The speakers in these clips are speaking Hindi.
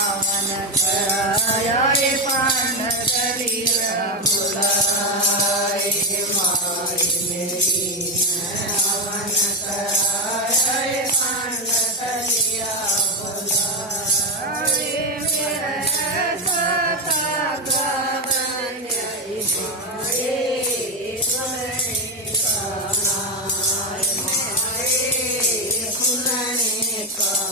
हवन कराया रे पांडतरिया बुलाए माई मेरी हवन कराया रे पांडतरिया बुलाए मेरा सता गवन माए खुलने का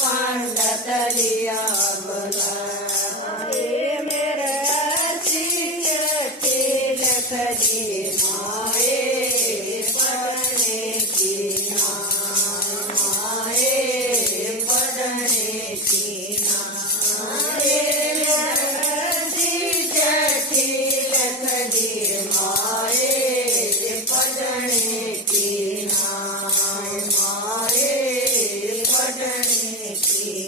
पांडतरिया बुलाए मेरे लखदी माए पढ़ने की माए पढ़ने की लखदी माए पढ़ने की माए पढ़ने की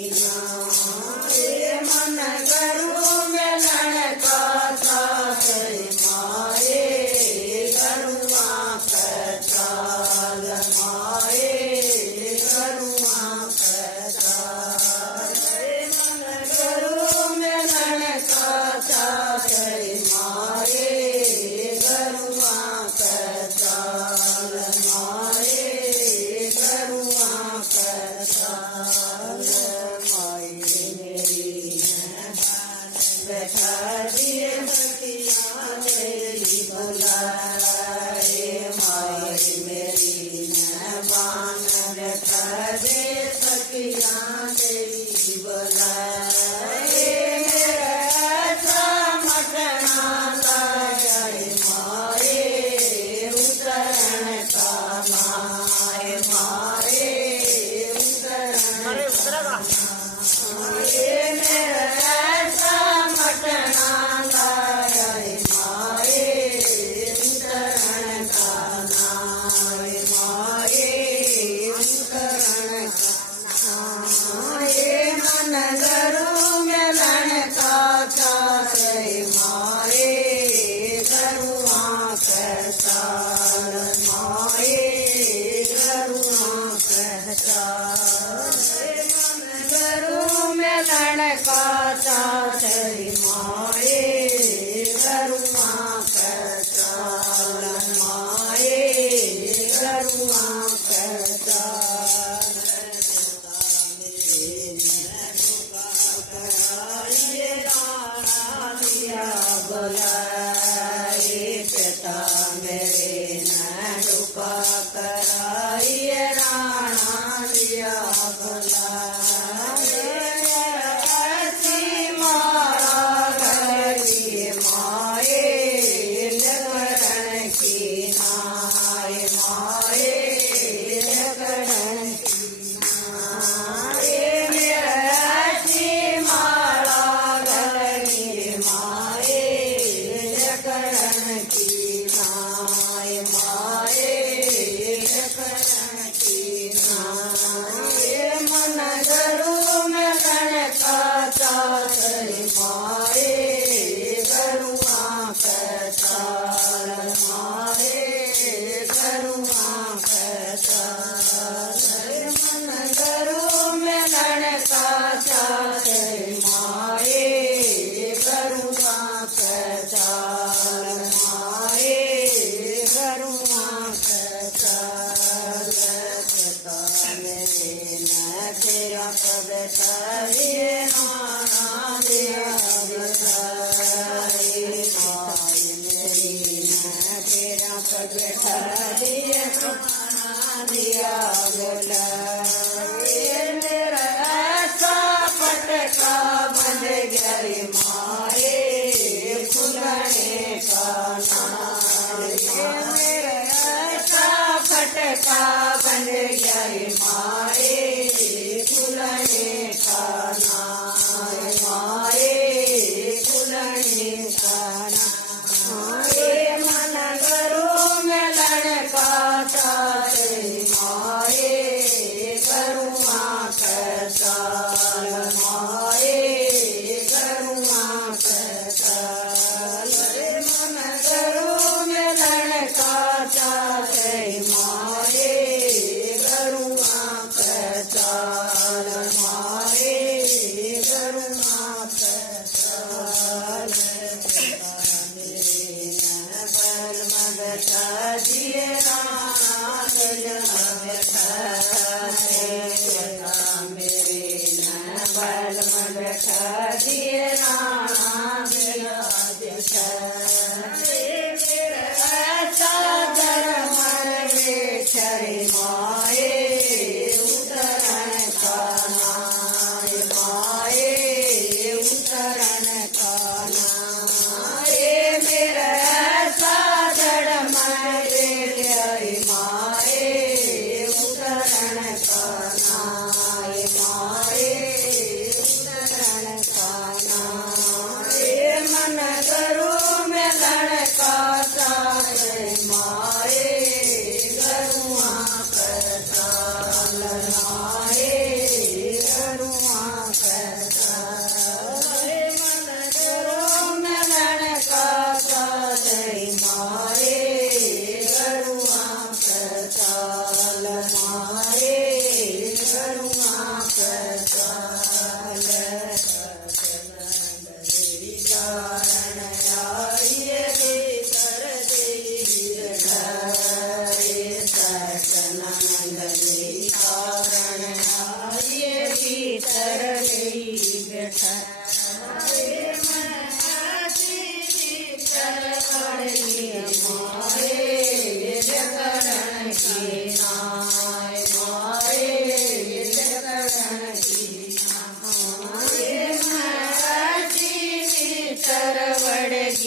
मन गरु में लड़का था माए गरुआ कचाल माए गरुआ कचाल मन गरु में लड़का था माए गरुआ कचाल माए गरुआ कचाल बैठा दिए सखिया मेरी बुलाए माई मेरी बान बैठा दे सखिया मेरी बुलाए मेरा मटना लाए माए उतरण का माए माए उतरण लड़का चाचरी माए गरुआ कचाल माए गरुआ कचाल बुलाए पिता मेरे नडुका कराइए राणा लिया बुलाए तेरा पद करिए नाना दिया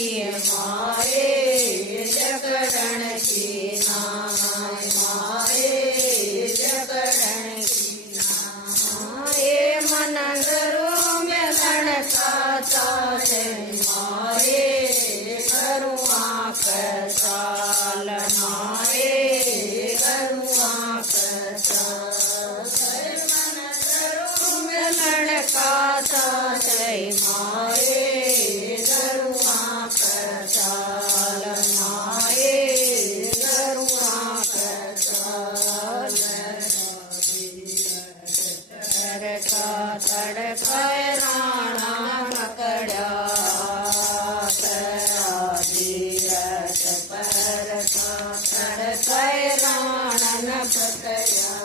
की माए जकरण की नाय माए जकरण की नाय मन गुरु मिलन साचा से माए करुआ कसाल माए करुआ कसाल मन गुरु मिलन कासा से माए करुआ कसाल माए करुआ कसाल तड़का तड़का राणा पकड़ा धीरज पर तड़का राणन पकड़ा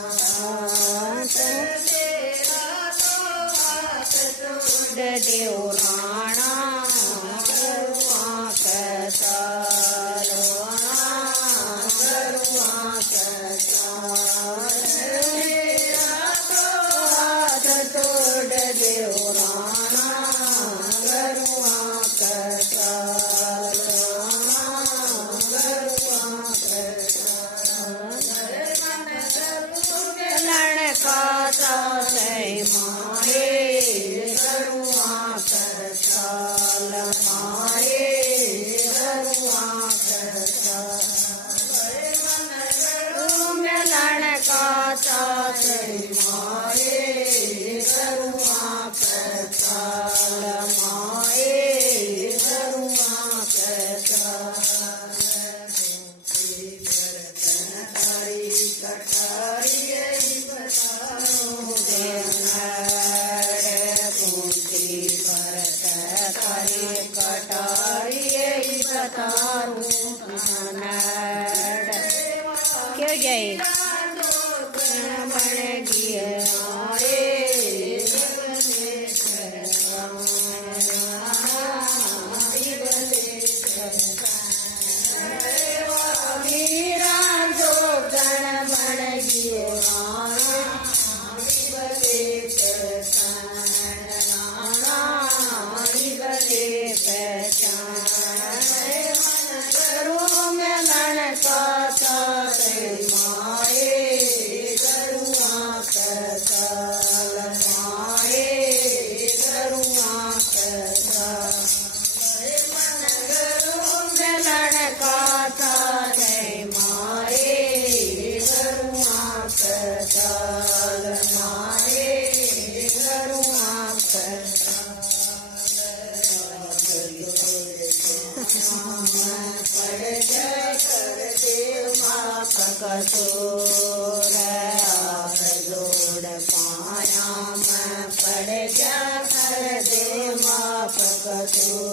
देव राणा करुआ कसाल करुआ कसाल तोड़ देव राणा करुआ कसाल करुआ कसाल लड़का से माए करुआ कसाल माए करुआ कसाल लड़का से माए करुआ कसाल माए करुआ कसाल कटारी बताओ कुंती भरत तारी कटारी बताऊं क्यों जाए बन गए आए मीरा जो गण बन गए कसूर आप जोड़ पाया मैं पड़ जा कर दे माप कसूर